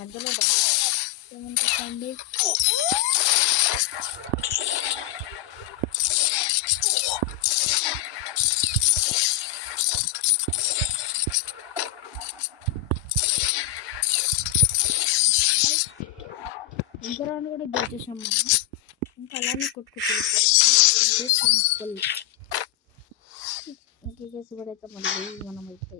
మధ్యలో ఏమంటారండి ఇంకా రౌండ్ కూడా గెలిచేసాం మనం. ఇంకా అలానే కొట్టుకుంటుంది సింపుల్. ఇంకేసి కూడా అయితే మళ్ళీ మనం అయితే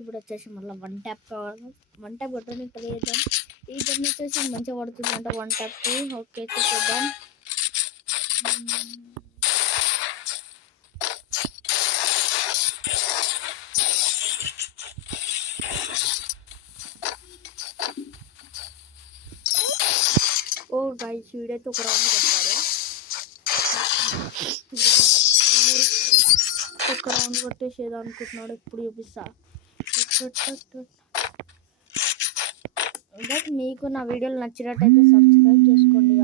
ఇప్పుడు వచ్చేసి మళ్ళీ 1 ట్యాప్ కావాలి. 1 ట్యాప్ కొట్టడానికి ట్రై చేద్దాం. ఈ గన్ వచ్చేసి మంచిగా పడుతుంది అంటే 1 ట్యాప్కి. ఓకే చూద్దాం. ఓ గైస్ వీడైతే ఒక రౌండ్ కొట్టాడు. ఒక రౌండ్ కొట్టేసేది అనుకుంటున్నాడు. ఇప్పుడు చూపిస్తా. మీకు నా వీడియోలు నచ్చినట్టయితే సబ్స్క్రైబ్ చేసుకోండి.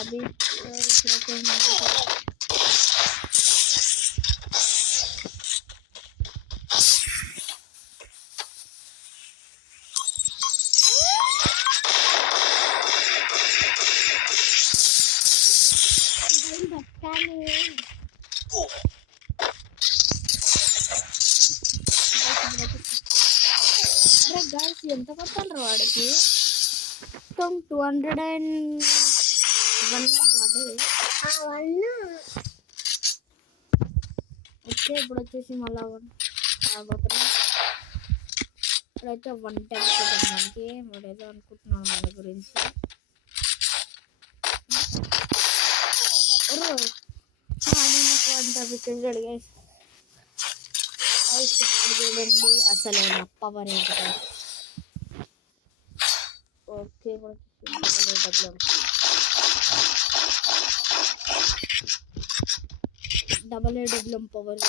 అవి గైస్ ఎంత కొట్టారు వాడికి? 201 పడ్డది. ఓకే ఇప్పుడు వచ్చేసి మళ్ళా రాబోతున్నాం. ఇప్పుడైతే 1 ట్యాప్ మనకి వాడేదో అనుకుంటున్నాను మన గురించి. నాకు 1 ట్యాప్ ఇచ్చేసాడు గైస్. ఇప్పుడు చూడండి అసలు నా పవర్ ఏంటి. ఓకే డబల్ డబ్ల్యూఎం పవర్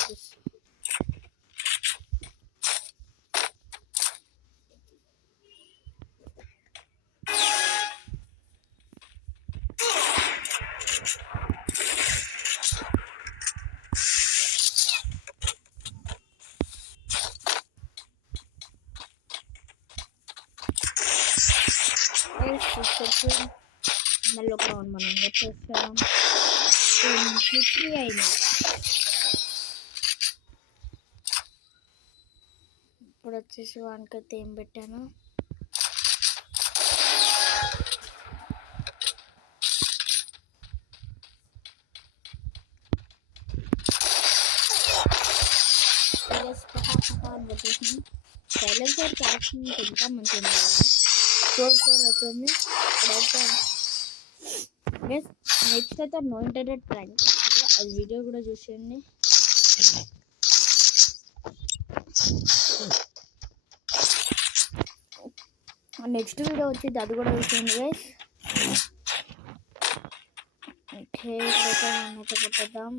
మళ్ళీ ఒక రౌండ్ మనం వచ్చేస్తాం. 23 అయింది. ఇప్పుడు వచ్చేసి వానికైతే ఏం పెట్టాను, సైలెన్సర్ క్యాప్షన్ ఇంకా మంచిగా ఉంది. 4 అవుతుంది. నెక్స్ట్ అయితే నో ఇంటర్నెట్ ప్రాంక్, అది వీడియో కూడా చూసేయండి. నెక్స్ట్ వీడియో వచ్చింది, అది కూడా చూసేయండి గైస్. ఓకే ఇప్పుడైతే కొట్టేద్దాం.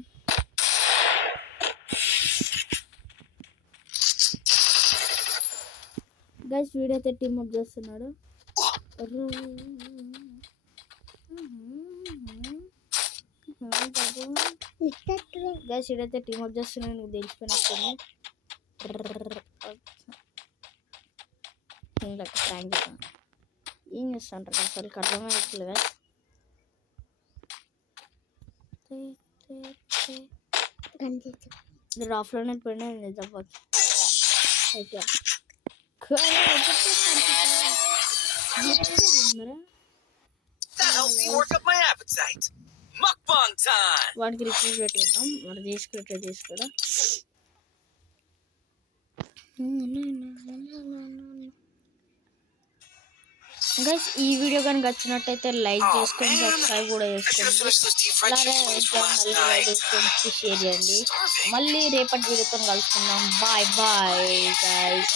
గైస్ వీడైతే టీమ్ అప్ చేస్తున్నాడు. గైస్ వీడైతే టీమ్ అప్ చేస్తున్నాడు. నీకు తెలిసిపోయినట్టుంది. ప్రాంక్ చేద్దాం. ఏం చేస్తుంటారు అసలు అర్థమయ్యట్లేదు. మీరు ఆఫ్లైన్ పోయినా నిజాబాద్ అయితే వాడికి రిక్వెస్ట్ పెట్టేద్దాం. వాడు తీసుకోడా. గైస్ ఈ వీడియో కనుక నచ్చినట్టయితే లైక్ చేసుకొని సబ్స్క్రైబ్ కూడా చేసుకోండి. అలాగే షేర్ చేయండి. మళ్ళీ రేపటి వీడియోతో కలుసుకుందాం. Bye bye guys.